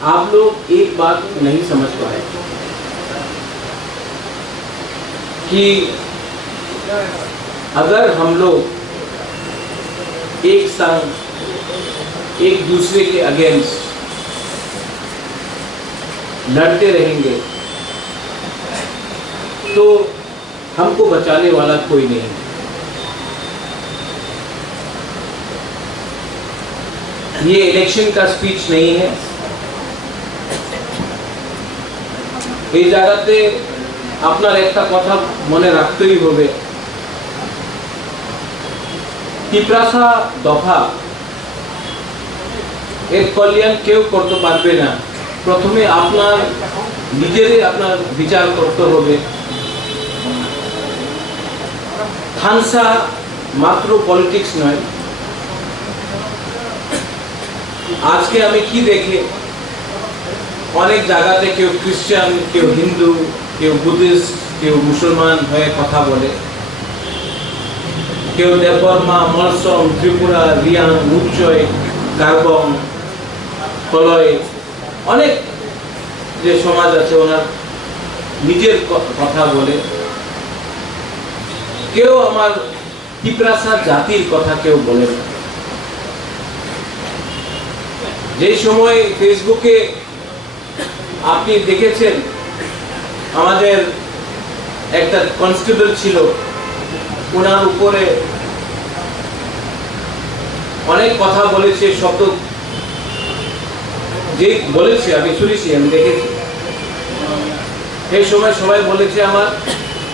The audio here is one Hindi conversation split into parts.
आप लोग एक बात नहीं समझ पाए कि अगर हम लोग एक संग एक दूसरे के अगेंस्ट लड़ते रहेंगे तो हमको बचाने वाला कोई नहीं। ये इलेक्शन का स्पीच नहीं है। এই জায়গাতে আপনার একটা কথা মনে রাখতেই হবে, তিপ্রাসা দফা এর কল্যাণ কেউ করতে পারবে না। প্রথমে আপনার নিজেরই আপনার বিচার করতে হবে। থানসা মাত্র পলিটিক্স নয়। আজকে আমি কি দেখি, অনেক জায়গাতে কেউ খ্রিস্টান, কেউ হিন্দু, কেউ বুদ্ধিস্ট, কেউ মুসলমান হয়ে কথা বলে। কেউ দেববর্মা, মলসম, ত্রিপুরা, রিয়াং, উচ্চয়, কার্বং, কলয়, অনেক যে সমাজ আছে ওনার নিজের কথা বলে। কেউ আমার তিপ্রাসা জাতির কথা কেউ বলে না। যে সময় ফেসবুকে আপনি দেখেছেন আমাদের একটা কনস্টেবল ছিল, ওনার উপরে অনেক কথা বলেছে, শব্দ যে বলেছে আমি শুনেছি, আমি দেখেছি। এই সময় সবাই বলেছে আমার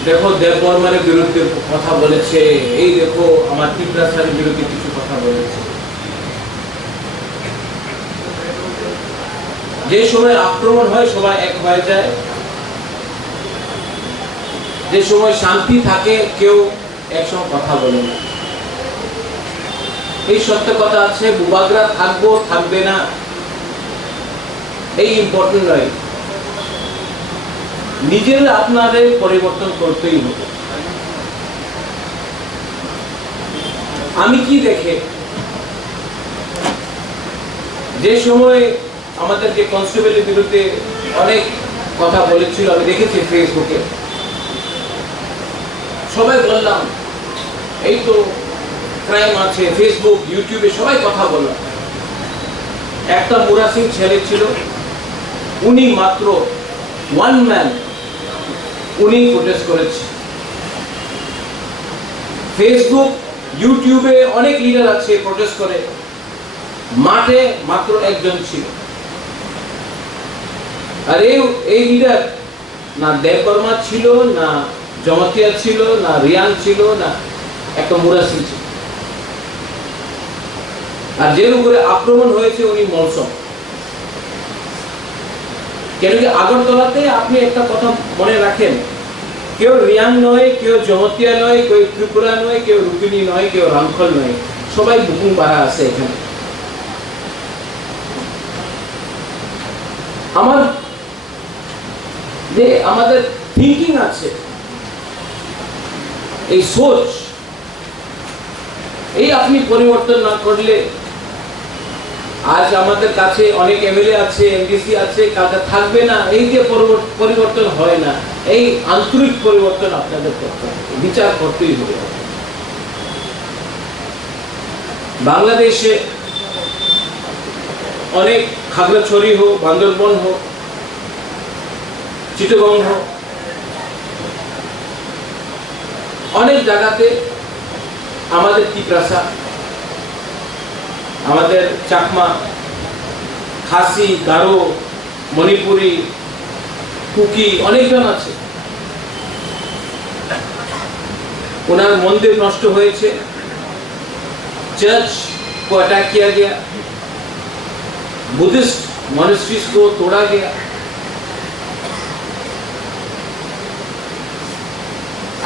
দেখো দেববর্মার বিরুদ্ধে কথা বলেছে, এই দেখো আমার তিপ্রাসার বিরুদ্ধে কিছু কথা বলেছে। যে সময় আক্রমণ হয় সবাই এক হয়ে যায়। যে সময় শান্তি থাকে কেউ একসঙ্গে কথা বলে না। এই সত্য কথা আছে, বুবাগরা থাকবো থাকবে না এই ইম্পর্টেন্ট নয়। নিজের আপনাদের পরিবর্তন করতেই হবে। আমি কি দেখে যে সময় আমাদের যে কনস্টেবলের বিরুদ্ধে অনেক কথা বলেছিল, আমি দেখেছি ফেসবুকে, সবাই বললাম এই তো ক্রাইম আছে, ফেসবুক ইউটিউবে সবাই কথা বললাম। একটা মুরা সিং ছেলে ছিল, উনি মাত্র ওয়ান ম্যান, উনি প্রোটেস্ট করেছে। ফেসবুক ইউটিউবে অনেক লিডার আছে প্রোটেস্ট করে, মাঠে মাত্র একজন ছিল। আর এই লিডার না দেববর্মা ছিল, না জমাতিয়া ছিল, না রিয়াং ছিল, না একটা মুরা সিং ছিল। আর যে উপরে আক্রমণ হয়েছে উনি মলসম। কেন কি আগরতলাতে আপনি একটা কথা মনে রাখেন, কেউ রিয়াং নয়, কেউ জমতিয়া নয়, কেউ ত্রিপুরা নয়, কেউ রুপিনী নয়, কেউ রামখল নয়, সবাই বুকুং পাড়া আছে এখানে। আমার যে আমাদের থিঙ্কিং আছে, এই সোচ, এই আপনি পরিবর্তন না করলে, আজ আমাদের কাছে অনেক এমএলএ আছে, এমডিসি আছে, কাছে থাকবে না। এই যে পরিবর্তন হয় না, এই আন্তরিক পরিবর্তন আপনাদের করতে হবে, বিচার করতেই হবে। বাংলাদেশে অনেক খাগড়াছড়ি হোক, বান্দরবন হোক, চিটাগং হোক, অনেক জায়গাতে আমাদের তিপ্রাসা, আমাদের চাকমা, খাসি, গারো, মণিপুরি, কুকি অনেকজন আছে। ওনার মন্দির নষ্ট হয়েছে, चर्च को अटैक किया गया, बुद्धिस्ट मॉनेस्ट्रीज को तोड़ा गया।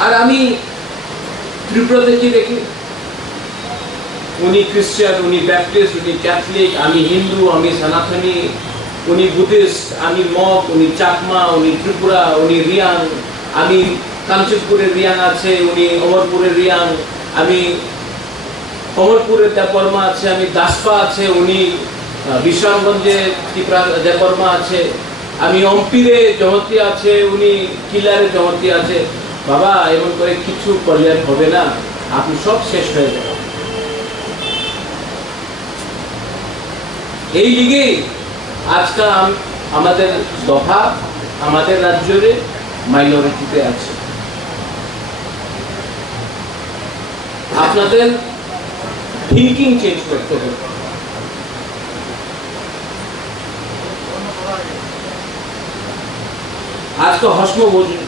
আর আমি ত্রিপুরাতে কি দেখি, উনি খ্রিস্টান, উনি ব্যাপটিস্ট, উনি ক্যাথলিক, আমি হিন্দু, আমি সনাতনী, উনি বুদ্ধিস্ট, আমি মগ, উনি চাকমা, উনি ত্রিপুরা, উনি রিয়াং, আমি কাঞ্চনপুরের রিয়াং আছে, উনি অমরপুরের রিয়াং, আমি অমরপুরের দেববর্মা আছে, আমি দাসপা আছে, উনি বিশ্রামগঞ্জে ত্রিপুরা দেববর্মা আছে, আমি অম্পিরে জমতি আছে, উনি কিলারে জমতি আছে। বাবা এমন করে কিছু করলে হবে না, আপনি সব শেষ হয়ে যাবে। এই লিগে আজকাল আমাদের দফা আমাদের রাজ্যের মাইনরিটিতে আছে। আপনাদের থিঙ্কিং চেঞ্জ করতে হবে। आज का हस्म मौजूद,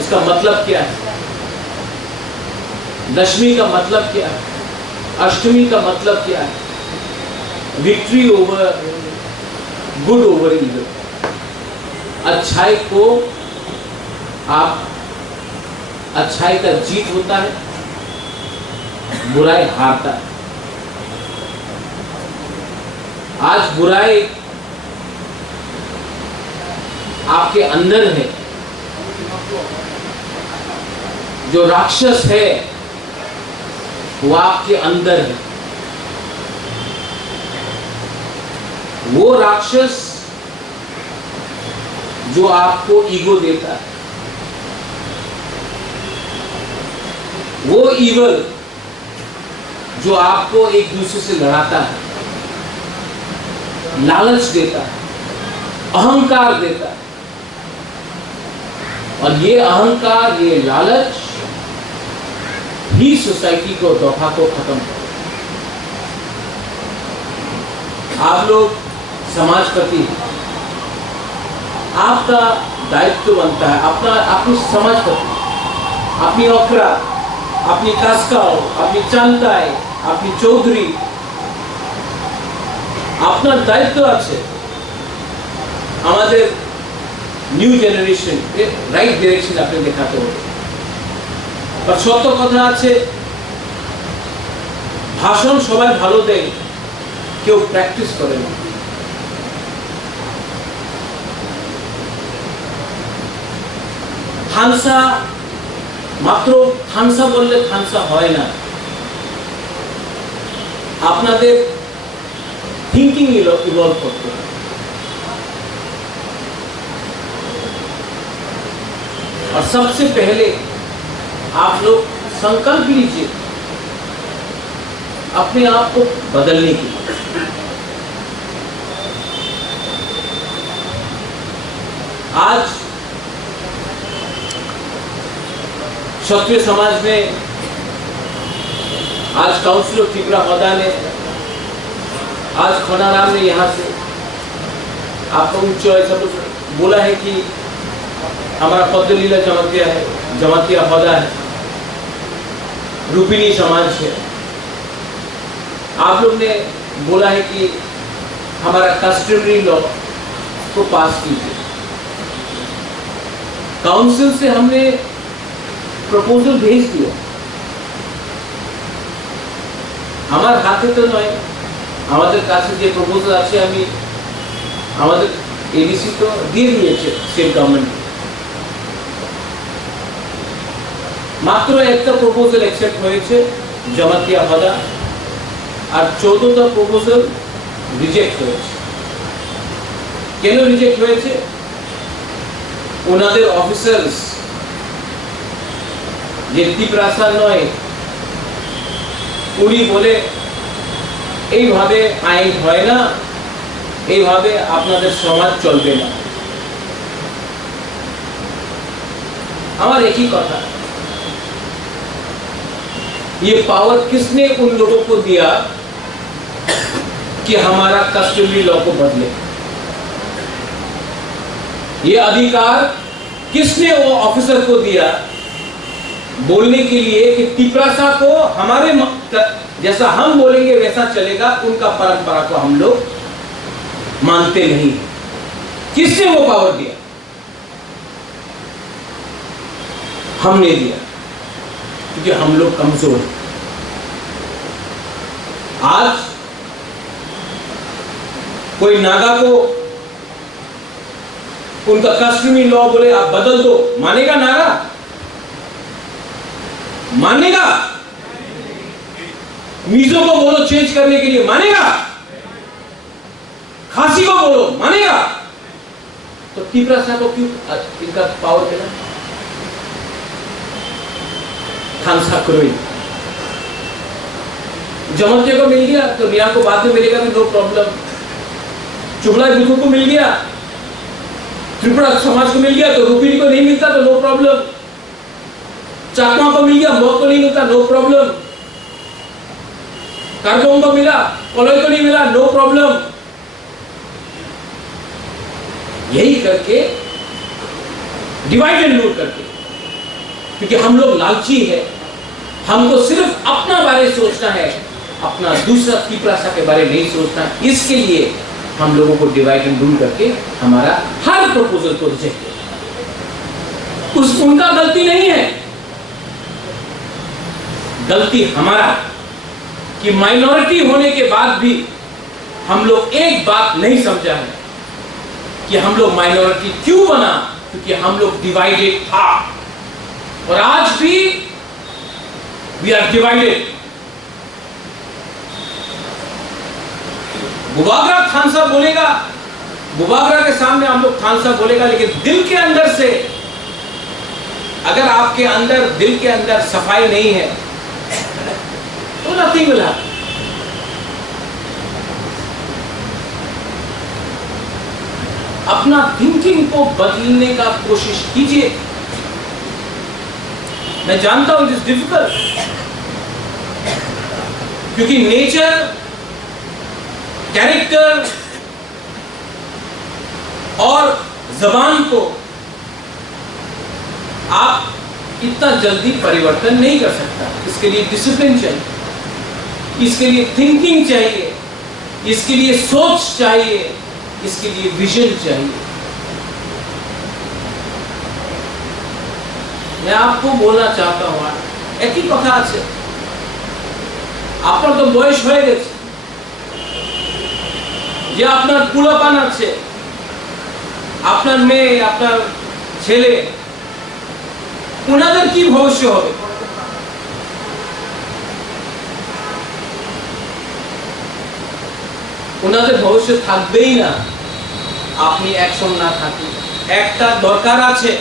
इसका मतलब क्या है? दशमी का मतलब क्या है? अष्टमी का मतलब क्या है? Victory over good over evil. अच्छाई को आप अच्छाई का जीत होता है, बुराई हारता है। आज बुराई आपके अंदर है, जो राक्षस है वो आपके अंदर है। वो राक्षस जो आपको ईगो देता है, वो ईवल जो आपको एक दूसरे से लड़ाता है, लालच देता है, अहंकार देता है। और ये अहंकार, ये लालच ही सोसाइटी को, दफा को खत्म कर। आप लोग समाजपति, आपका दायित्व बनता है अपनी समाजपति, अपनी ओखरा, अपनी कास्काओ, अपनी चांताई, अपनी चौधरी, अपना दायित्व আছে আমাদের নিউ জেনারেশন রাইট ডিরেকশন আপনি দেখাতে হবে। আর সত্য কথা আছে, ভাষণ সবাই ভালো দেয়, কেউ প্র্যাকটিস করে না। থানসা মাত্র থানসা বললে থানসা হয় না, আপনাদের थिंकिंग इवॉल्व करते हैं। और सबसे पहले आप लोग संकल्प लीजिए अपने आप को बदलने की। आज क्षत्रिय समाज ने, आज काउंसिल ऑफ त्रिपुरा होदा ने, आज खोनाराम ने यहाँ से आपको उच्च सब बोला है कि हमारा पद्मलीला जमातिया है, जमातिया होदा है, रूपिणी समाज है। आप लोग ने बोला है कि हमारा कस्टमरी लॉ को पास कीजिए। काउंसिल से हमने प्रपोजल भेज दिया, हमारे हाथे तो नয়, আমাদের কাছে যে প্রপোজাল আছে আমি আমাদের এডিসি তো দিয়ে দিয়েছে স্টেট গভর্নমেন্ট। মাত্র একটা প্রপোজাল অ্যাকসেপ্ট হয়েছে জমাতিয়া হদা, আর 14টা প্রপোজাল রিজেক্ট হয়েছে। কেন রিজেক্ট হয়েছে? ওনাদের অফিসার্স যে ত্রিপ্রাসা নয়, উনি বলে এইভাবে আইন হয় না, এইভাবে আপনাদের সমাজ চলবে না। আমার একই কথা, ये पावर किसने उन लोगों को दिया कि हमारा कस्टमरी लॉ को बदले? ये अधिकार किसने वो ऑफिसर को दिया बोलने के लिए कि टिप्रासा को हमारे जैसा हम बोलेंगे वैसा चलेगा, उनका परंपरा को हम लोग मानते नहीं? किसने वो पावर दिया? हमने दिया, क्योंकि हम लोग कमजोर हैं। आज कोई नागा को उनका कस्टमरी लॉ बोले आप बदल दो, मानेगा नागा? मानेगा? मीजो को बोलो चेंज करने के लिए, मानेगा? खासी को बोलो, मानेगा? तो तीव्रता को क्यों इनका पावर मिला? थानसा करोई जमत्य को मिल गया तो रिया को बाद में मिलेगा भी, नो प्रॉब्लम। चुगला बुद्धू को मिल गया, त्रिपुरा समाज को मिल गया तो रुपीणी को नहीं मिलता तो नो प्रॉब्लम। चाकमा को मिल गया, मौत को नहीं मिलता, नो प्रॉब्लम। कार्बों को मिला, कोलोई को नहीं मिला, नो प्रॉब्लम। यही करके डिवाइड एंड रूल करके, क्योंकि हम लोग लालची है, हमको सिर्फ अपना बारे सोचना है, अपना दूसरा तीव्रता के बारे नहीं सोचना। इसके लिए हम लोगों को डिवाइड एंड रूल करके हमारा हर प्रपोजल को रिजेक्ट किया। उनका गलती नहीं है, गलती हमारा कि माइनॉरिटी होने के बाद भी हम लोग एक बात नहीं समझा है कि हम लोग माइनॉरिटी क्यों बना, क्योंकि हम लोग डिवाइडेड था और आज भी वी आर डिवाइडेड। बुबागरा थानसा बोलेगा, बुबागरा के सामने हम लोग थानसा बोलेगा, लेकिन दिल के अंदर से अगर आपके अंदर दिल के अंदर सफाई नहीं है तो नथिंग विल हैपन। अपना थिंकिंग को बदलने का कोशिश कीजिए। मैं जानता हूं इट इज डिफिकल्ट, क्योंकि नेचर, कैरेक्टर और जबान को आप इतना जल्दी परिवर्तन नहीं कर सकता। इसके लिए डिसिप्लिन चाहिए, इसके लिए थिंकिंग चाहिए, इसके लिए सोच चाहिए, इसके लिए विजन चाहिए। मैं आपको बोलना चाहता हूं, एक ही कथा আছে, আপনার তো বয়স হয়ে গেছে, যে আপনার পুলাপান আছে, আপনার মেয়ে, আপনার ছেলে, ওনাদের কি ভবিষ্য হবে? ওনাদের ভবিষ্য থাকবেই না আপনি অ্যাকশন না থাকলে। একটা দরকার আছে,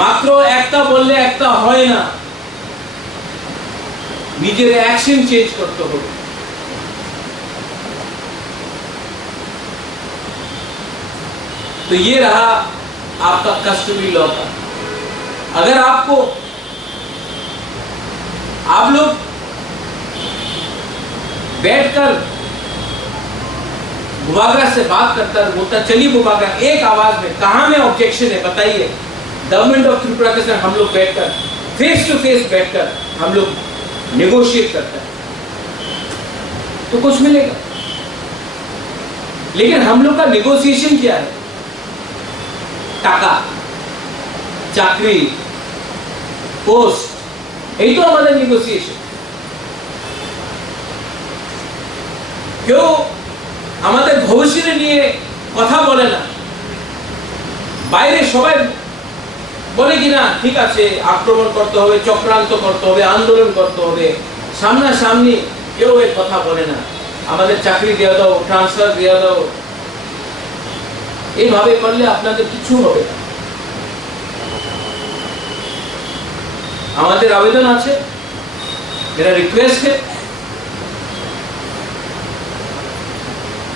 মাত্র একটা বললে একটা হয় না, নিজের অ্যাকশন চেঞ্জ করতে হবে। तो ये रहा आपका कस्टमरी लॉ का। अगर आपको आप लोग बैठकर बुबागरा से बात करता बोलता, चलिए बुबागरा एक आवाज में कहां में ऑब्जेक्शन है बताइए, गवर्नमेंट ऑफ त्रिपुरा के साथ हम लोग बैठकर फेस टू फेस बैठकर हम लोग नेगोशिएट करते हैं तो कुछ मिलेगा। लेकिन हम लोग का नेगोशिएशन क्या है? টাকা, চাকরি, পোস্ট, এই তো আমাদের নেগোসিয়েশন। কেউ আমাদের ভবিষ্যৎ নিয়ে কথা বলে না। বাইরে সবাই বলে কিনা ঠিক আছে আক্রমণ করতে হবে, চক্রান্ত করতে হবে, আন্দোলন করতে হবে, সামনাসামনি কেউ এই কথা বলে না। আমাদের চাকরি দিয়ে দাও, ট্রান্সফার দিয়ে দাও, এইভাবে করলে আপনাদের কিছু হবে না। আমাদের আবেদন আছে, मेरा रिक्वेस्ट है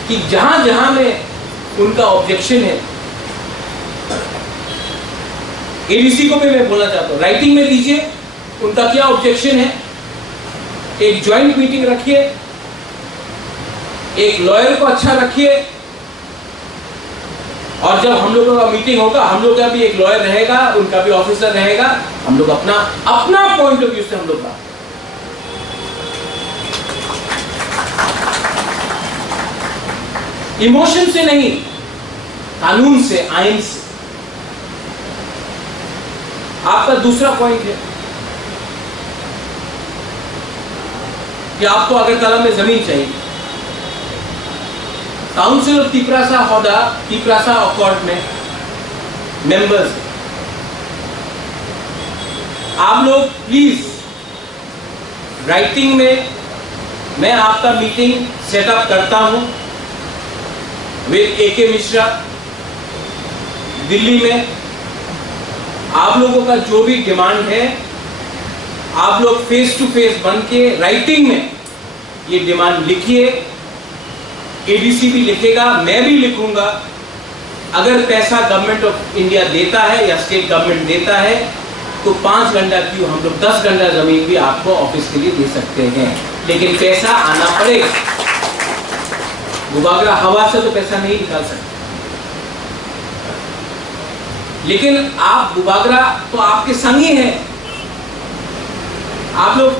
कि जहां जहां में उनका ऑब्जेक्शन है, एडीसी को भी मैं बोलना चाहता हूं, राइटिंग में दीजिए उनका क्या ऑब्जेक्शन है। एक ज्वाइंट मीटिंग रखिए, एक लॉयर को अच्छा रखिए, और जब हम लोगों का मीटिंग होगा हम लोग का भी एक लॉयर रहेगा, उनका भी ऑफिसर रहेगा, हम लोग अपना अपना पॉइंट ऑफ व्यू से हम लोग बात, इमोशन से नहीं, कानून से, आइन से। आपका दूसरा पॉइंट है कि आपको अगरतला में जमीन चाहिए। Council of Tiprasa Hoda, Tiprasa accord में मेंबर्स, आप लोग प्लीज राइटिंग में मैं आपका मीटिंग सेटअप करता हूं, विद AK मिश्रा दिल्ली में। आप लोगों का जो भी डिमांड है, आप लोग फेस टू फेस बन के राइटिंग में ये डिमांड लिखिए। ADC भी लिखेगा, मैं भी लिखूंगा। अगर पैसा गवर्नमेंट ऑफ इंडिया देता है या स्टेट गवर्नमेंट देता है तो 5 घंटा क्यों, हम लोग 10 घंटा जमीन भी आपको ऑफिस के लिए दे सकते हैं, लेकिन पैसा आना पड़ेगा। गुबागरा हवा से तो पैसा नहीं निकाल सकते, लेकिन आप गुबागरा तो आपके संग ही हैं। आप लोग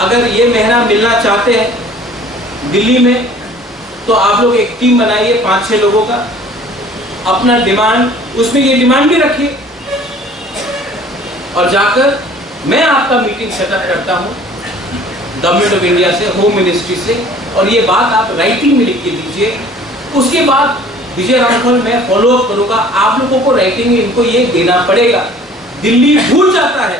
अगर ये महीना मिलना चाहते हैं दिल्ली में तो आप लोग एक टीम बनाइए 5-6 लोगों का, अपना डिमांड उसमें ये डिमांड भी रखिए और जाकर मैं आपका मीटिंग सेटअप करता हूं गवर्नमेंट ऑफ इंडिया से, होम मिनिस्ट्री से, और ये बात आप राइटिंग में लिख के दीजिए। उसके बाद विजय रामफल मैं फॉलो अप करूंगा। आप लोगों को राइटिंग में इनको ये देना पड़ेगा। दिल्ली भूल जाता है,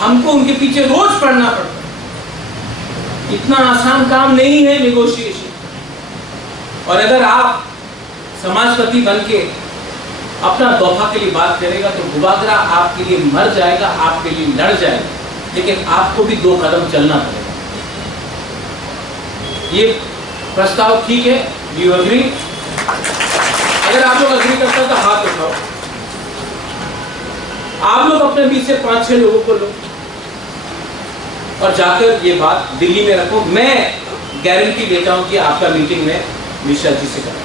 हमको उनके पीछे रोज पढ़ना पड़ता है। इतना आसान काम नहीं है नेगोशिएशन। और अगर आप समाजपति बन के अपना दफा के लिए बात करेगा तो गुबागरा आपके लिए मर जाएगा, आपके लिए लड़ जाएगा, लेकिन आपको भी 2 कदम चलना पड़ेगा। ये प्रस्ताव ठीक है? Do you agree? अगर आप लोग एग्री करते हैं तो हाथ उठाओ। आप लोग अपने बीच से 5-6 लोगों को लो और जाकर ये बात दिल्ली में रखो। मैं गारंटी देता हूं कि आपका मीटिंग में मिश्रा जी से करें।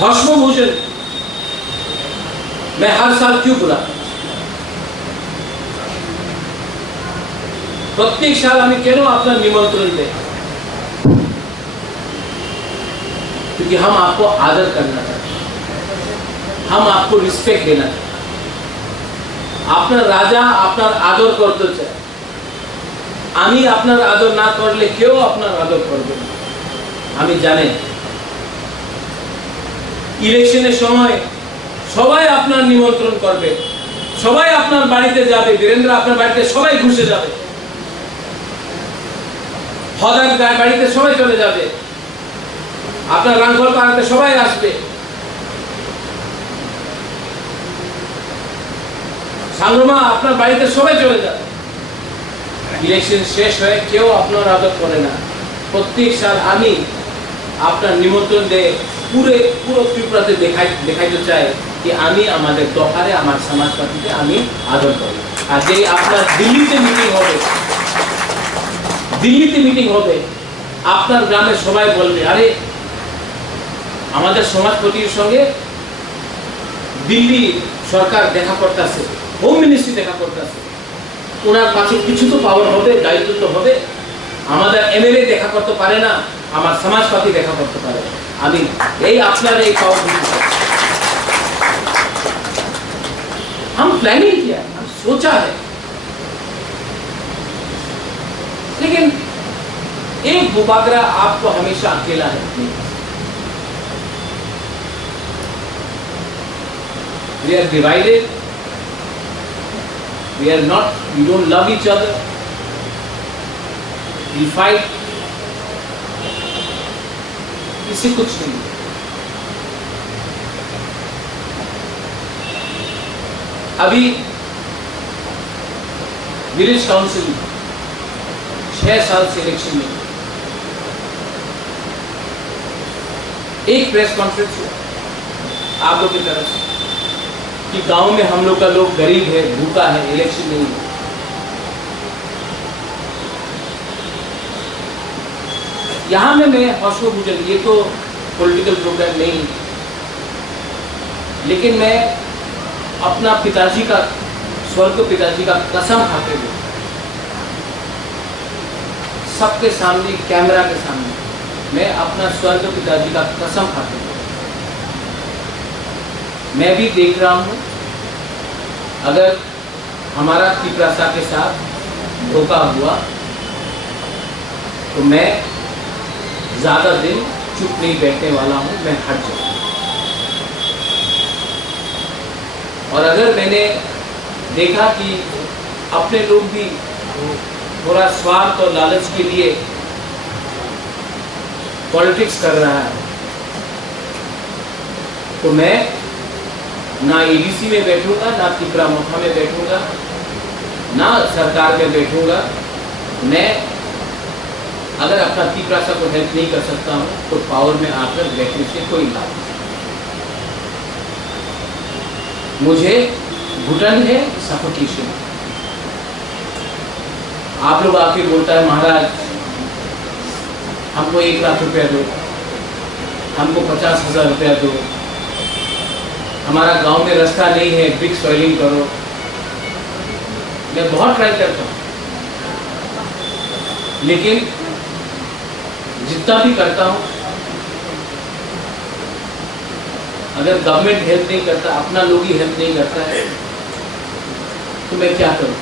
भस्म भोजन मैं हर साल क्यों बुलाता हूं? प्रत्येक साल हमें क्यों अपना निमंत्रण दे? क्योंकि हम आपको आदर करना चाहते हैं, हम आपको रिस्पेक्ट देना चाहते हैं। आपना राजा आपनार आदर करते चाय, आमी आपनार आदर ना करले क्यों आपनार आदर करबे ना? आमी जाने इलेक्शনের সময় সবাই আপনার নিমন্ত্রণ করবে, সবাই আপনার বাড়িতে যাবে, বীরেন্দ্র আপনার বাড়িতে সবাই ঘুষে যাবে, হদার বাড়িতে সবাই চলে যাবে, আপনার রাঙ্গল পাড়াতে সবাই আসবে, সাংরমা আপনার বাড়িতে সবাই চলে যাবে। ইলেকশন শেষ হয়ে কেউ আপনার আদর করে না। প্রত্যেক সাল আমি আপনার নিমন্ত্রণ দিয়ে পুরো ত্রিপুরাতে দেখাইতে চাই कि आमी आमादेर दफारे आमार समाजपातीके आमी आदर करी। और जे आपनार दिल्लीते मीटिंग होबे आपनार ग्रामे सबाई बोलबे अरे आमादेर समाजपतिर संगे दिल्ली सरकार देखा करतेছে, होम मिनिस्ट्री देखा करतेছে, ओनार पाछे किछु तो पावर होबे, दायित्व तो होबे। आमादेर MLA देखा करते पारे ना, आमार समाजपाती देखा करते पारे। आमी এই আপনার এই পাওয়ার দিচ্ছি। हम प्लानिंग किया है, हम सोचा है, लेकिन एक गुबागरा आपको हमेशा अकेला है। We are divided, we are not, we don't love each other, we fight, इससे कुछ नहीं। अभी विलेज काउंसिल 6 साल से इलेक्शन में एक प्रेस कॉन्फ्रेंस हुआ आप लोग की तरफ से कि गांव में हम लोग का लोग गरीब है, भूखा है, इलेक्शन नहीं है। यहां में मैं हौसला भूजन, ये तो पॉलिटिकल प्रोग्राम नहीं, लेकिन मैं अपना पिताजी का, स्वर्ग पिताजी का कसम खाते हुए सबके सामने, कैमरा के सामने, मैं अपना स्वर्ग पिताजी का कसम खाते हुए मैं भी देख रहा हूं अगर हमारा त्रिपुरा के साथ धोखा हुआ तो मैं ज्यादा दिन चुप नहीं बैठने वाला हूं, मैं हट जाऊंगा। और अगर मैंने देखा कि अपने लोग भी थोड़ा स्वार्थ और लालच के लिए पॉलिटिक्स कर रहा है, तो मैं ना एडीसी में बैठूंगा, ना तिपरा मोखा में बैठूंगा, ना सरकार में बैठूंगा। मैं अगर अपना तिपरासा को हेल्प नहीं कर सकता हूं तो पावर में आकर बैठने से कोई लाभ नहीं। मुझे घुटन है, सफोकेशन। आप लोग आके बोलता है महाराज हमको 1 लाख रुपया दो, हमको 50,000 रुपया दो, हमारा गांव में रास्ता नहीं है, ब्रिक सॉइलिंग करो। मैं बहुत ट्राई करता हूं, लेकिन जितना भी करता हूं, अगर गवर्नमेंट हेल्प नहीं करता, अपना लोग ही हेल्प नहीं करता है, तो मैं क्या करूं?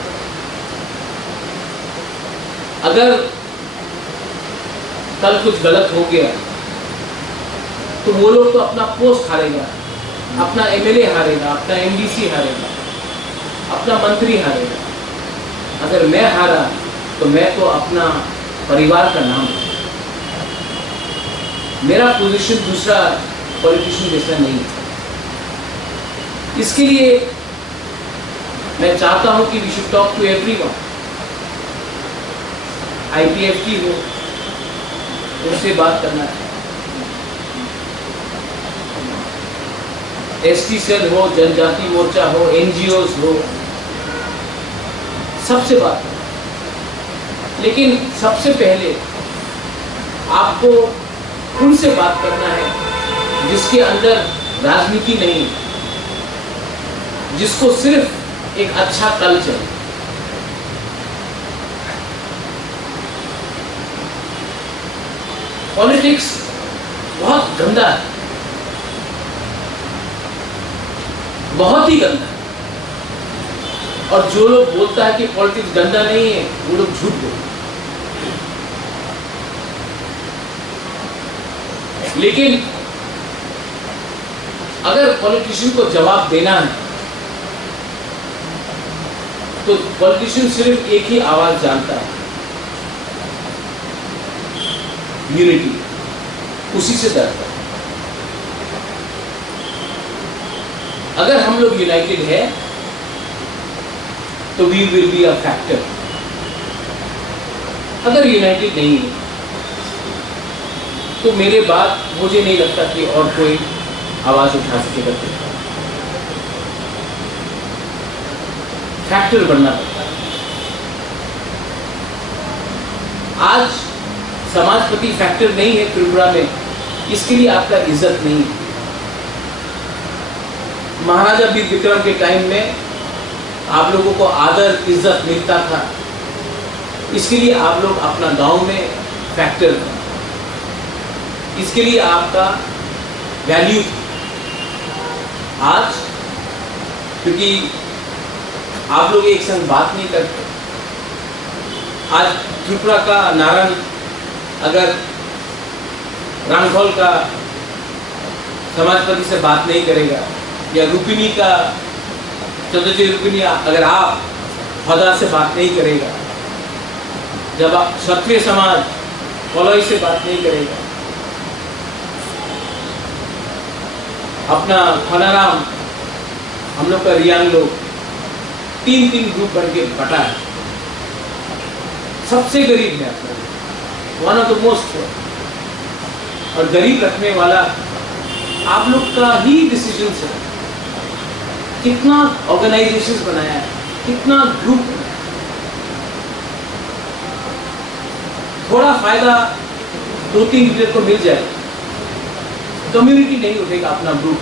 अगर कल कुछ गलत हो गया तो वो लोग तो अपना पोस्ट हारेगा, अपना एमएलए हारेगा, अपना एमडीसी हारेगा, अपना मंत्री हारेगा। अगर मैं हारा तो मैं तो अपना परिवार का नाम, मेरा पोजीशन दूसरा पॉलिटिशियन जैसा नहीं है। इसके लिए मैं चाहता हूं कि we should talk to everyone. IPFT हो, उससे बात करना है, एसटी सेल हो, जनजाति मोर्चा हो, एनजीओज हो, सबसे बात करना। लेकिन सबसे पहले आपको उनसे बात करना है जिसके अंदर राजनीति नहीं, जिसको सिर्फ एक अच्छा कल्चर। पॉलिटिक्स बहुत गंदा है, बहुत ही गंदा है। और जो लोग बोलता है कि पॉलिटिक्स गंदा नहीं है, वो लोग झूठ बोलते हैं। लेकिन अगर पॉलिटिशियन को जवाब देना है तो पॉलिटिशियन सिर्फ एक ही आवाज जानता है, यूनिटी, उसी से डरता है। अगर हम लोग यूनाइटेड है तो we will be a factor. अगर यूनाइटेड नहीं है तो मेरे बाद मुझे नहीं लगता कि और कोई आवाज उठा सकेगा। फैक्टर बनना पड़ता है। आज समाजपति फैक्टर नहीं है त्रिपुरा में, इसके लिए आपका इज्जत नहीं है। महाराजा वीर विक्रम के टाइम में आप लोगों को आदर इज्जत मिलता था, इसके लिए आप लोग अपना गांव में फैक्टर थे, इसके लिए आपका वैल्यू था। आज क्योंकि आप लोग एक संग बात नहीं करते, आज त्रिपुरा का नारायण अगर रांगखोल का समाजपति से बात नहीं करेगा, या रूपिनी का चतुर्थी रूपिनी अगर आप हौदा से बात नहीं करेगा, जब आप क्षत्रिय समाज कोलोई से बात नहीं करेगा, अपना फनाराम हम लोग का रियांग लोग 3-3 ग्रुप बन के बटा है, सबसे गरीब है अपना, वन ऑफ द मोस्ट, और गरीब रखने वाला आप लोग का ही डिसीजन है। कितना ऑर्गेनाइजेशंस बनाया है, कितना ग्रुप, थोड़ा फायदा 2-3 लीडर को मिल जाए, कम्युनिटी नहीं उठेगा अपना ग्रुप।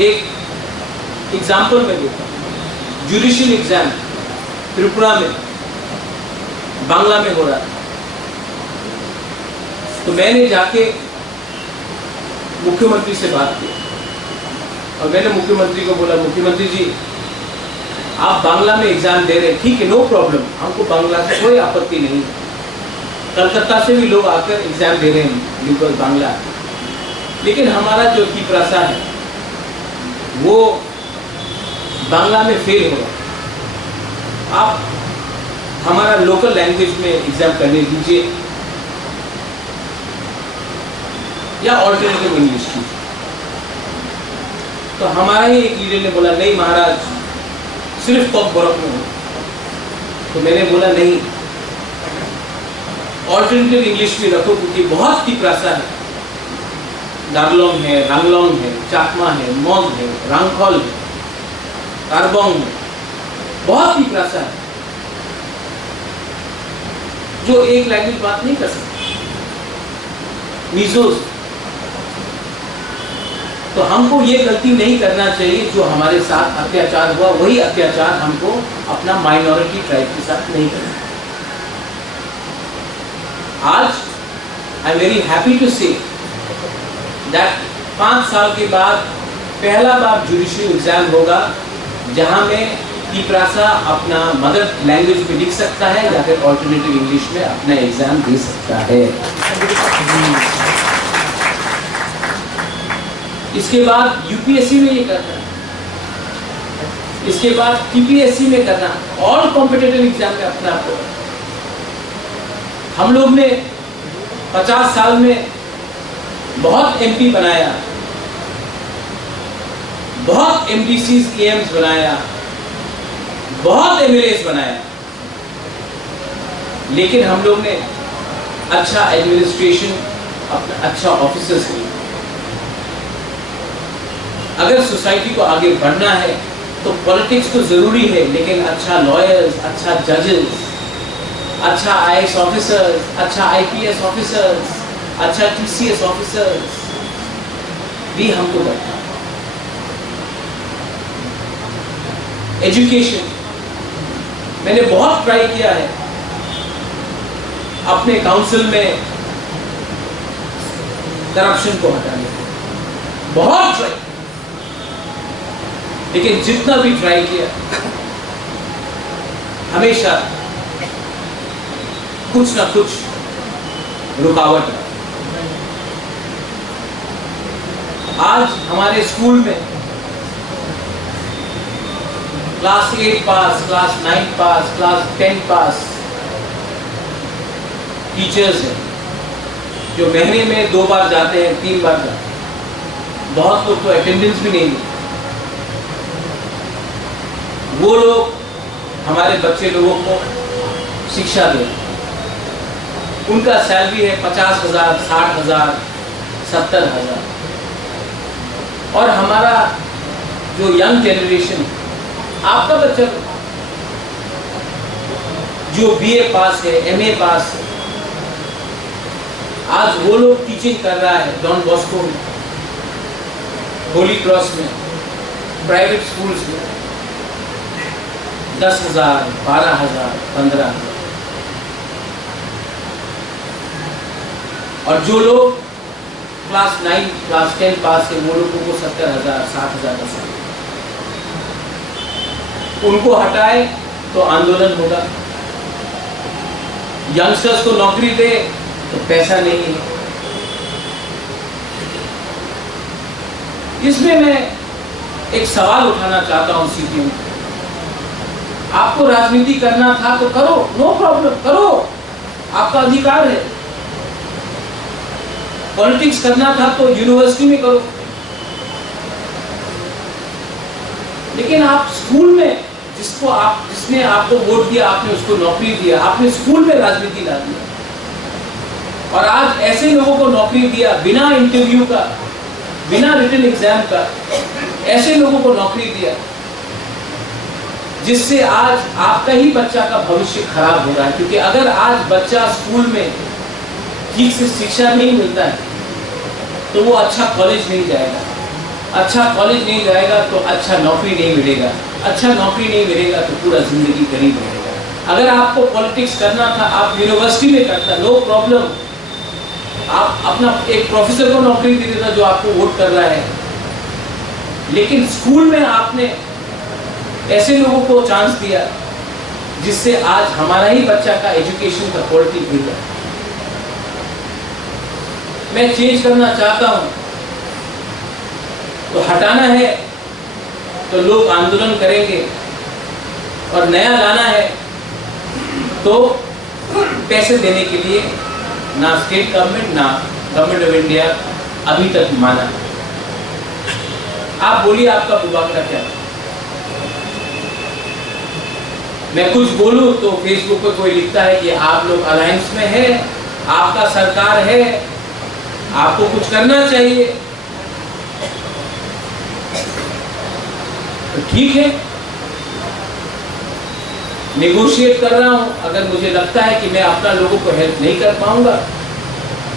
एक एग्जाम्पल मैं देता हूं, जुडिशियल एग्जाम त्रिपुरा में बांग्ला में हो रहा था, तो मैंने जाके मुख्यमंत्री से बात की और मैंने मुख्यमंत्री को बोला, मुख्यमंत्री जी आप बांग्ला में एग्जाम दे रहे हैं, ठीक है, नो प्रॉब्लम, हमको बांग्ला से कोई आपत्ति नहीं है। कलकत्ता से भी लोग आकर एग्जाम दे रहे हैं बिल्कुल बांग्ला, लेकिन हमारा जो तिपरासा है वो बांग्ला में फेल होगा, आप हमारा लोकल लैंग्वेज में एग्जाम करने दीजिए या ऑल्टरनेटिव इंग्लिश की। तो हमारा ही एक लीडर ने बोला नहीं महाराज, सिर्फ कॉक बरक में हो। तो मैंने बोला नहीं, ऑल्टरनेटिव इंग्लिश भी रखो, क्योंकि बहुत ही प्रासा है। दार्लोंग है, रांगलोंग है, चाकमा है, मोंग है, रांगखोल है, कारबोंग है, बहुत ही प्रासा है जो एक लैंग्वेज बात नहीं कर सकती। मिजोस। तो हमको ये गलती नहीं करना चाहिए जो हमारे साथ अत्याचार हुआ, वही अत्याचार हमको अपना माइनॉरिटी ट्राइब के साथ नहीं करना। आज I am very happy to say that 5 साल के बाद पहला बार जुडिशियल एग्जाम होगा जहां में तिप्रासा अपना मदर लैंग्वेज में लिख सकता है या फिर ऑल्टरनेटिव इंग्लिश में अपना एग्जाम दे सकता है। इसके बाद यूपीएससी में ये करना, इसके बाद टीपीएससी में करना, ऑल कॉम्पिटिटिव एग्जाम में अपना आपको। हम लोग ने 50 साल में बहुत एमपी बनाया, बहुत एमडीसीज एम्स बनाया, बहुत एमएलएस बनाया, लेकिन हम लोग ने अच्छा एडमिनिस्ट्रेशन, अपना अच्छा ऑफिसर्स लिया। अगर सोसाइटी को आगे बढ़ना है तो पॉलिटिक्स तो जरूरी है, लेकिन अच्छा लॉयर्स, अच्छा जजेस, अच्छा आईएएस ऑफिसर्स, अच्छा आईपीएस ऑफिसर्स, अच्छा टीसीएस ऑफिसर्स भी हमको करना है। एजुकेशन मैंने बहुत ट्राई किया है अपने काउंसिल में करप्शन को हटाने को, बहुत ट्राई, लेकिन जितना भी ट्राई किया हमेशा कुछ ना कुछ रुकावट है। आज हमारे स्कूल में क्लास 8 पास, क्लास 9 पास, क्लास 10 पास टीचर्स हैं जो महीने में 2 बार जाते हैं, 3 बार जाते हैं। बहुत लोग तो अटेंडेंस भी नहीं देते। वो लोग हमारे बच्चे लोगों को शिक्षा दें। उनका सैलरी है 50,000, 60,000, 70,000। और हमारा जो यंग जनरेशन, आपका बच्चा जो बीए पास है, एमए पास है, आज वो लोग टीचिंग कर रहा है डॉन बॉस्को में, होली क्रॉस में, प्राइवेट स्कूल्स में 10,000, 12,000, 15,000। और जो लोग क्लास 9, क्लास 10 पास है, वो लोगों को 70,000, 60,000 का सैलरी। उनको हटाए तो आंदोलन होगा। यंगस्टर्स को नौकरी दे तो पैसा नहीं है। इसमें मैं एक सवाल उठाना चाहता हूं सीपीएम। आपको राजनीति करना था तो करो, नो प्रॉब्लम, करो, आपका अधिकार है। पॉलिटिक्स करना था तो यूनिवर्सिटी में करो, लेकिन आप स्कूल में जिसने आपको वोट दिया, आपने उसको नौकरी दिया, आपने स्कूल में राजनीति ला दिया। और आज ऐसे लोगों को नौकरी दिया बिना इंटरव्यू का, बिना रिटन एग्जाम का, ऐसे लोगों को नौकरी दिया जिससे आज आपका ही बच्चा का भविष्य खराब हो रहा है। क्योंकि अगर आज बच्चा स्कूल में ठीक से शिक्षा नहीं मिलता है तो वो अच्छा कॉलेज नहीं जाएगा, अच्छा कॉलेज नहीं जाएगा तो अच्छा नौकरी नहीं मिलेगा, अच्छा नौकरी नहीं मिलेगा तो पूरा जिंदगी गरीब रहेगा। अगर आपको पॉलिटिक्स करना था, आप यूनिवर्सिटी में करता, नो प्रॉब्लम, आप अपना एक प्रोफेसर को नौकरी दे देता जो आपको वोट कर रहा है। लेकिन स्कूल में आपने ऐसे लोगों को चांस दिया जिससे आज हमारा ही बच्चा का एजुकेशन का क्वालिटी गिर रहा है। मैं चेंज करना चाहता हूं तो हटाना है तो लोग आंदोलन करेंगे, और नया लाना है तो पैसे देने के लिए ना स्टेट गवर्नमेंट ना गवर्नमेंट ऑफ इंडिया अभी तक माना। आप बोलिए आपका मुबाकरा क्या? मैं कुछ बोलूं तो फेसबुक पे कोई लिखता है कि आप लोग अलायंस में है, आपका सरकार है, आपको कुछ करना चाहिए। तो ठीक है, नेगोशिएट कर रहा हूं। अगर मुझे लगता है कि मैं अपना लोगों को हेल्प नहीं कर पाऊंगा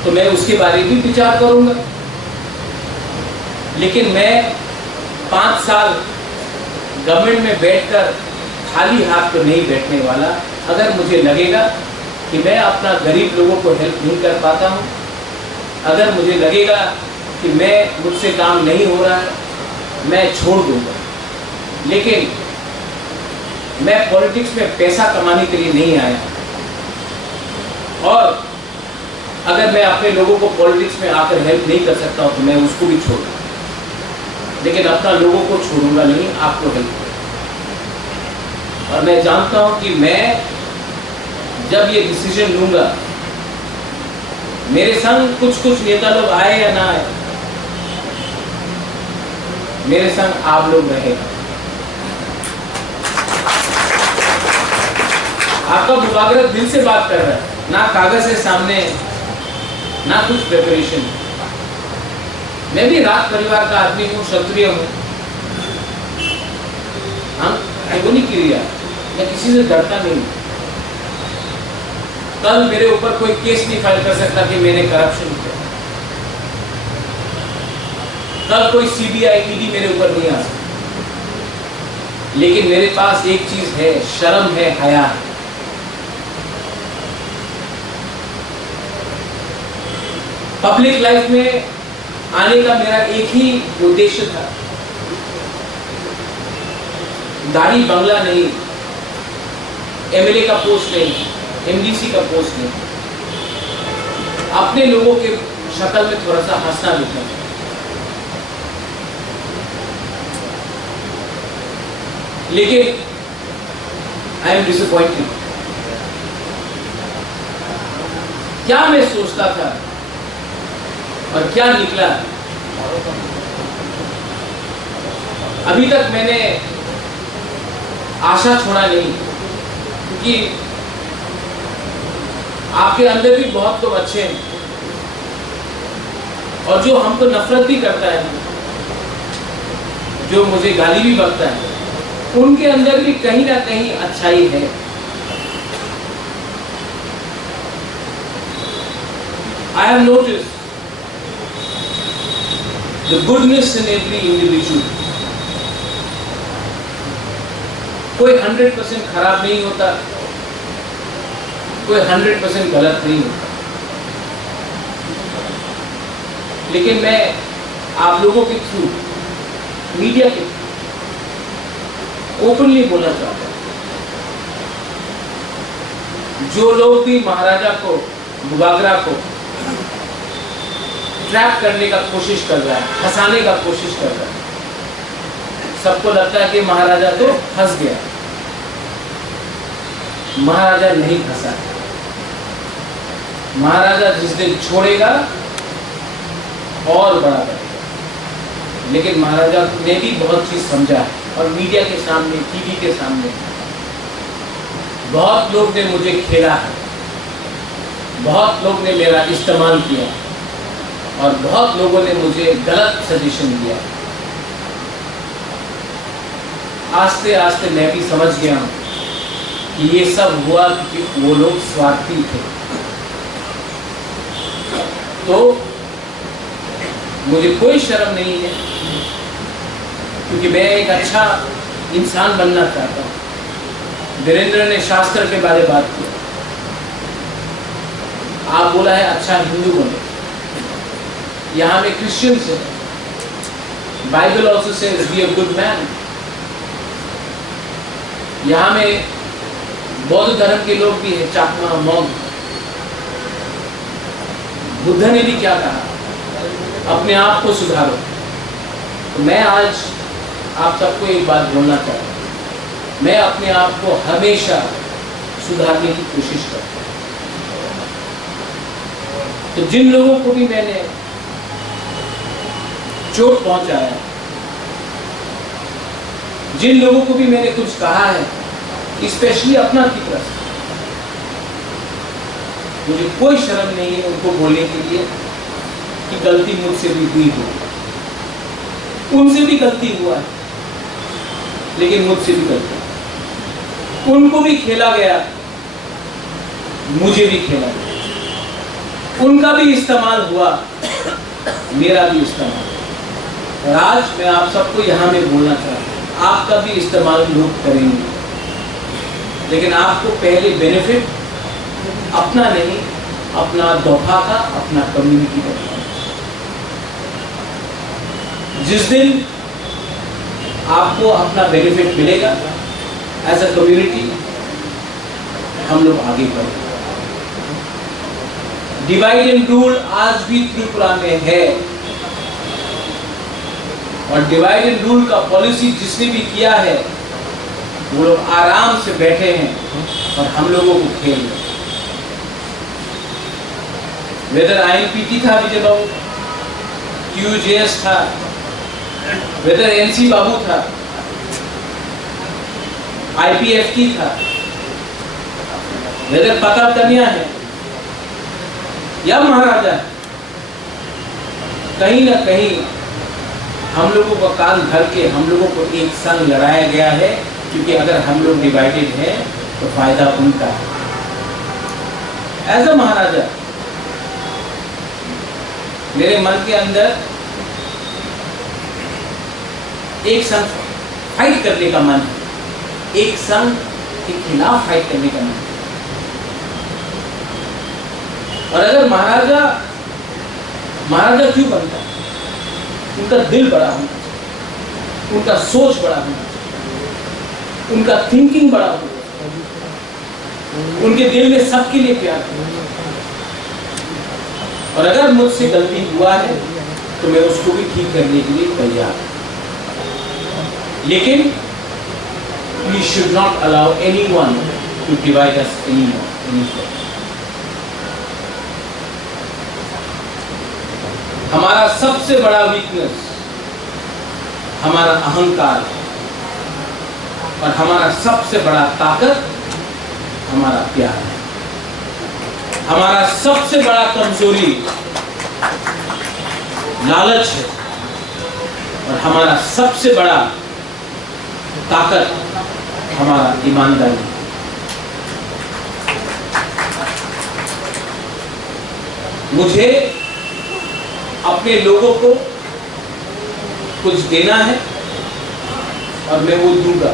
तो मैं उसके बारे में भी विचार करूंगा। लेकिन मैं 5 साल गवर्नमेंट में बैठकर खाली हाथ तो नहीं बैठने वाला। अगर मुझे लगेगा कि मैं अपना गरीब लोगों को हेल्प नहीं कर पाता हूँ, अगर मुझे लगेगा कि मुझसे काम नहीं हो रहा है, मैं छोड़ दूंगा। लेकिन मैं पॉलिटिक्स में पैसा कमाने के लिए नहीं आया, और अगर मैं अपने लोगों को पॉलिटिक्स में आकर हेल्प नहीं कर सकता हूँ तो मैं उसको भी छोड़ दूंगा, लेकिन अपना लोगों को छोड़ूंगा नहीं, आपको हेल्प करूंगा। और मैं जानता हूं कि मैं जब ये डिसीजन लूंगा, मेरे संग कुछ नेता लोग आए या ना आए, मेरे संग आप लोग रहेगा। आपका मुबारक दिल से बात कर रहा है, ना कागज है सामने, ना कुछ प्रिपरेशन। मैं भी राज परिवार का आदमी हूँ, क्षत्रिय हूँ। हम नहीं किया, मैं किसी से डरता नहीं। कल मेरे ऊपर कोई केस नहीं फाइल कर सकता कि मैंने करप्शन किया। कल कोई सीबीआई ईडी मेरे ऊपर नहीं आ सकता। लेकिन मेरे पास एक चीज है, शर्म है, हया है। पब्लिक लाइफ में आने का मेरा एक ही उद्देश्य था, गाड़ी बंगला नहीं, एमएलए का पोस्ट नहीं, एमडीसी का पोस्ट नहीं, अपने लोगों के शक्ल में थोड़ा सा हंसना दिखना। लेकिन आई एम डिसअपॉइंटेड। क्या मैं सोचता था और क्या निकला। अभी तक मैंने आशा छोड़ा नहीं, क्योंकि आपके अंदर भी बहुत लोग अच्छे हैं, और जो हमको नफरत भी करता है, जो मुझे गाली भी बकता है, उनके अंदर भी कहीं ना कहीं अच्छाई है। I have noticed the goodness in every individual. कोई 100% खराब नहीं होता, कोई 100% गलत नहीं होता। लेकिन मैं आप लोगों के थ्रू, मीडिया के थ्रू ओपनली बोलना चाहता हूं, जो लोग भी महाराजा को, मुबागरा को ट्रैप करने का कोशिश कर रहा है, फंसाने का कोशिश कर रहा है, सबको लगता है कि महाराजा तो फंस गया। महाराजा नहीं फंसा। महाराजा जिस दिन छोड़ेगा और बड़ा करेगा। लेकिन महाराजा ने भी बहुत चीज समझा है, और मीडिया के सामने, टीवी के सामने बहुत लोग ने मुझे खेला है, बहुत लोग ने मेरा इस्तेमाल किया, और बहुत लोगों ने मुझे गलत सजेशन दिया। आस्ते आस्ते मैं भी समझ गया हूं कि ये सब हुआ क्योंकि वो लोग स्वार्थी थे। तो मुझे कोई शर्म नहीं है, क्योंकि मैं एक अच्छा इंसान बनना चाहता हूं। वीरेंद्र ने शास्त्र के बारे में बात की, आप बोला है अच्छा हिंदू बने। यहाँ में क्रिश्चियंस है, Bible also says be a good man. यहाँ में बौद्ध धर्म के लोग भी हैं, चाकमा, मौंग। बुद्ध ने भी क्या कहा, अपने आप को सुधारो। तो मैं आज आप सबको एक बात बोलना चाहता हूँ, मैं अपने आप को हमेशा सुधारने की कोशिश करता हूँ। तो जिन लोगों को भी मैंने चोट पहुंचाया, जिन लोगों को भी मैंने कुछ कहा है, स्पेशली अपना की तरफ से, मुझे कोई शर्म नहीं है उनको बोलने के लिए कि गलती मुझसे भी हुई हो। उनसे भी गलती हुआ है, लेकिन मुझसे भी गलती। उनको भी खेला गया, मुझे भी खेला गया। उनका भी इस्तेमाल हुआ, मेरा भी इस्तेमाल। और आज मैं आप सबको यहां में बोलना चाहता हूं, आपका भी इस्तेमाल लोग करेंगे, लेकिन आपको पहले बेनिफिट अपना नहीं, अपना दफा का, अपना कम्युनिटी का। जिस दिन आपको अपना बेनिफिट मिलेगा एज अ कम्युनिटी, हम लोग आगे बढ़ेंगे। डिवाइड एंड रूल आज भी त्रिपुरा में है, और डिवाइड एंड रूल का पॉलिसी जिसने भी किया है, वो लोग आराम से बैठे हैं और हम लोगों को खेल रहे हैं। वेदर INPT था विजय बाबू, QJS था, वेदर NC बाबू था, IPFT था, वेदर प्रताप कन्या है या महाराजा है, कहीं ना कहीं हम लोगों का कान धर के हम लोगों को एक संग लड़ाया गया है, क्योंकि अगर हम लोग डिवाइडेड हैं तो फायदा उनका है। एज अ महाराजा मेरे मन के अंदर एक संग फाइट करने का मन है, एक संग के खिलाफ फाइट करने का मन है। और अगर महाराजा क्यों बनता है? उनका दिल बड़ा होना चाहिए, उनका सोच बड़ा होना चाहिए, उनका थिंकिंग बड़ा होना चाहिए, उनके दिल में सबके लिए प्यार है। और अगर मुझसे गलती हुआ है तो मैं उसको भी ठीक करने के लिए तैयार हूं, लेकिन we should not allow anyone to divide us anymore. हमारा सबसे बड़ा वीकनेस हमारा अहंकार है, और हमारा सबसे बड़ा ताकत हमारा प्यार है। हमारा सबसे बड़ा कमजोरी लालच है, और हमारा सबसे बड़ा ताकत हमारा ईमानदारी है। मुझे अपने लोगों को कुछ देना है और मैं वो दूंगा।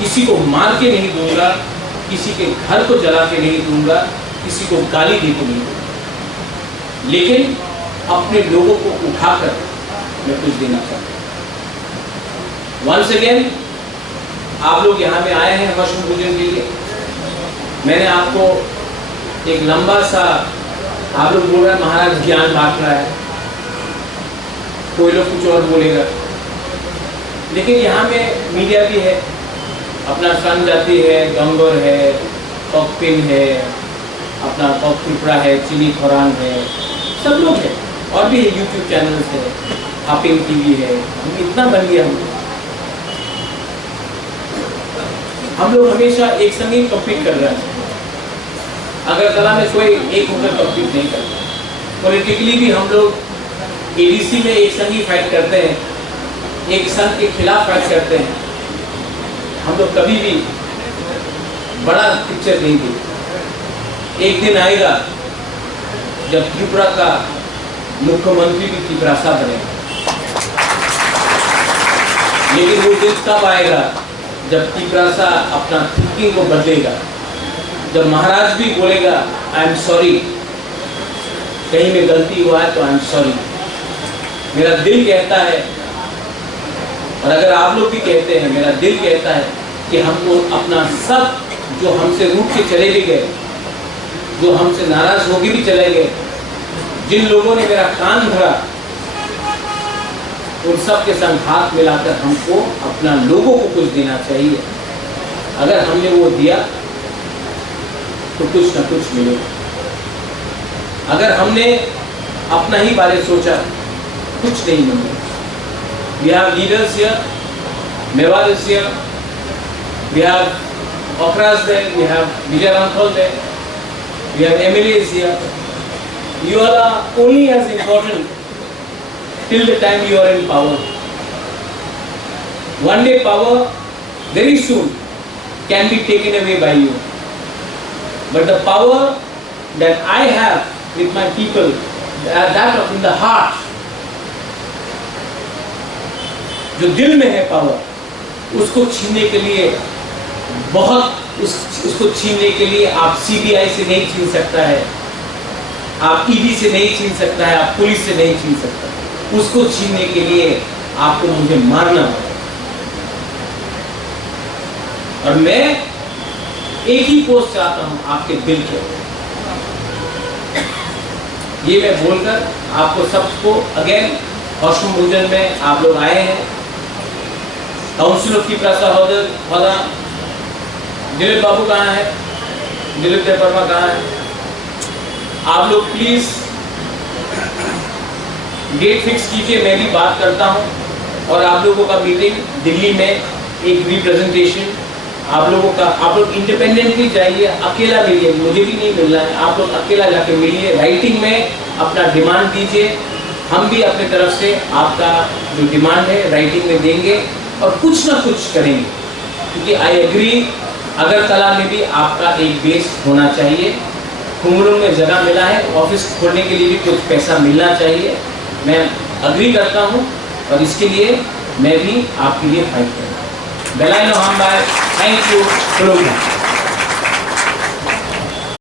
किसी को मार के नहीं दूंगा, किसी के घर को जला के नहीं दूंगा, किसी को गाली दे के नहीं दूंगा, लेकिन अपने लोगों को उठाकर मैं कुछ देना चाहता हूँ। वंस अगेन आप लोग यहाँ में आए हैं मशरूम भोजन के लिए। मैंने आपको एक लंबा सा, आप लोग बोल रहे हैं महाराज ज्ञान बांट रहा है, कोई लोग कुछ और बोलेगा, लेकिन यहाँ में मीडिया भी है, अपना सन जाति है, गंगोर है, टॉकपिन है, अपना टॉक त्रिपुरा है, चीनी खोरांग है, सब लोग हैं, और भी है, यूट्यूब चैनल्स है, हापिंग TV है। हम इतना बन गया, हम लोग हमेशा एक संग ही कम्पीट कर रहे हैं। अगरतला में कोई एक होकर कम्पीट नहीं करता। पॉलिटिकली भी हम लोग ADC में एक संग ही फाइट करते हैं, एक संघ के खिलाफ फाइट करते हैं। हम लोग कभी भी बड़ा पिक्चर नहीं देखते। एक दिन आएगा जब त्रिपुरा का मुख्यमंत्री भी त्रिपुरासा बनेगा, लेकिन वो दिन तब आएगा जब त्रिपुरासा अपना थिंकिंग को बदलेगा, जब महाराज भी बोलेगा आई एम सॉरी, कहीं में गलती हुआ है तो आई एम सॉरी। मेरा दिल कहता है, और अगर आप लोग भी कहते हैं, मेरा दिल कहता है कि हमको अपना सब जो हमसे रूठ के चले भी गए, जो हमसे नाराज होके भी चले गए, जिन लोगों ने मेरा कान धरा, उन सब के संग हाथ मिलाकर हमको अपना लोगों को कुछ देना चाहिए। अगर हमने वो दिया तो कुछ ना कुछ मिलेगा। अगर हमने अपना ही बारे सोचा कुछ नहीं मिलेगा। We have leaders here, Mewar is here, we have Okras there, we have Vijay Ranthol there, we have MLAs here. You all are only as important till the time you are in power. One day power very soon can be taken away by you. But the power that I have with my people, that of in the heart, जो दिल में है पावर, उसको छीनने के लिए उसको छीनने के लिए आप CBI से नहीं छीन सकता है, आप ED से नहीं छीन सकता है, आप पुलिस से नहीं छीन सकता। उसको छीनने के लिए आपको मुझे मारना पड़ेगा। और मैं एक ही पोस्ट चाहता हूं आपके दिल के। ये मैं बोलकर आपको सबको अगेन हौसम भोजन में आप लोग आए हैं। काउंसिल ऑफ पीपल्स होदा दिलीप बाबू कहाँ है, दिलीप देववर्मा कहाँ है? आप लोग प्लीज डेट फिक्स कीजिए, मैं भी बात करता हूं। और आप लोगों का मीटिंग दिल्ली में एक रिप्रेजेंटेशन आप लोग इंडिपेंडेंटली जाइए, अकेला मिलिए, मुझे भी नहीं मिलना है, आप लोग अकेला जाके मिलिए, राइटिंग में अपना डिमांड दीजिए। हम भी अपने तरफ से आपका जो डिमांड है राइटिंग में देंगे और कुछ ना कुछ करेंगे। क्योंकि आई एग्री, अगरतला में भी आपका एक बेस होना चाहिए। कुमरुंग में जगह मिला है, ऑफिस खोलने के लिए भी कुछ पैसा मिलना चाहिए। मैं अग्री करता हूँ और इसके लिए मैं भी आपके लिए फाइट करूँगा। बेलाइन हम बाय, थैंक यू।